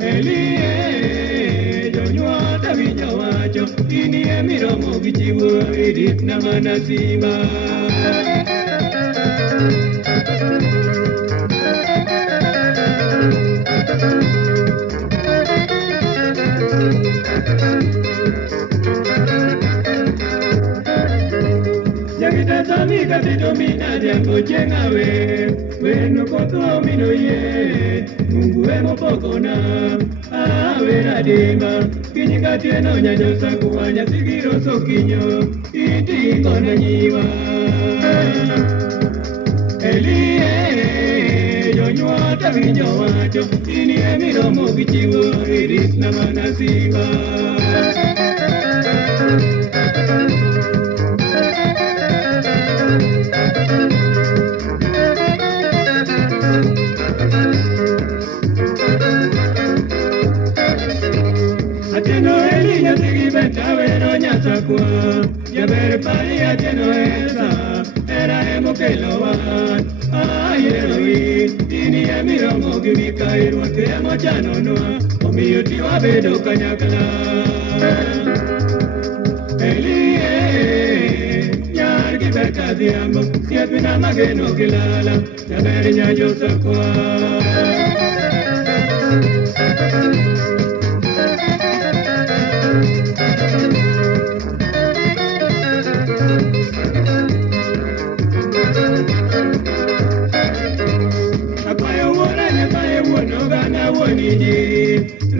Elie, Jonyuota winjo wacho, inie miromo gi chiwo irit na mana simba. Amiga de domina de angojenga we no koto mino ye mungu emo pokona awera demba kinyika tieno nyanyo sakuanya sigiro sokinyo iti kona nyiwa Elie Jonyuota winjo wacho inie miromo gi chiwo irit na mana simba. Ya ver paria lleno esa era emo que lo van ay eroi tini emiro mo que mi cairo que amo ya no o mi tío abedo cañacla Elie yar que verca de amo si es una mageno que la ya ver ya yo sacua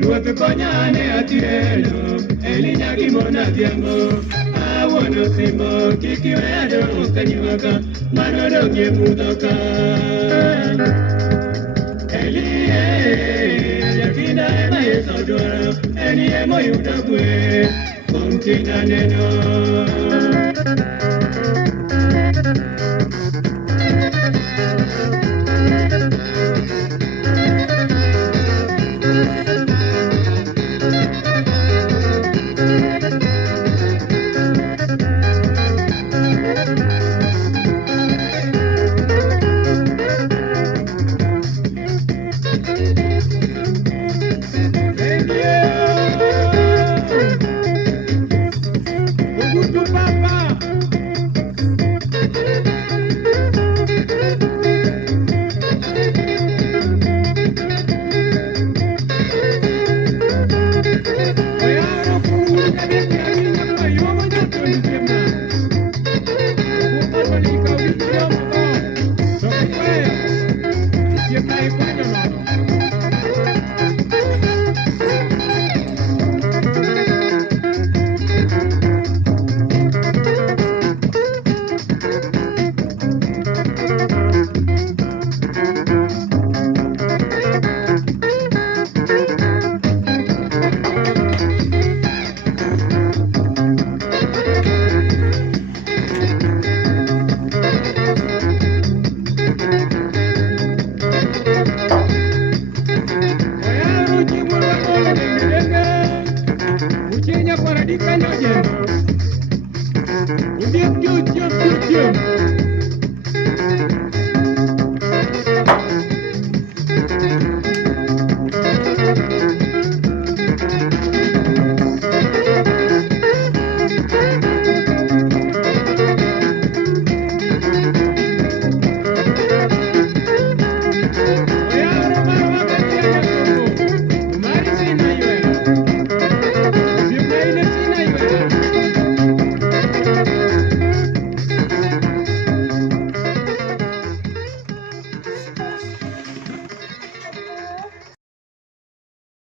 Ruoth konyane atieno elinya gimona dhiambo awuono simo kik iwedo kanyuaka mano dong'ie mudhoka Elie jakinda ema Yesu dwaro eni ema oyudo kwe kuom tindaneno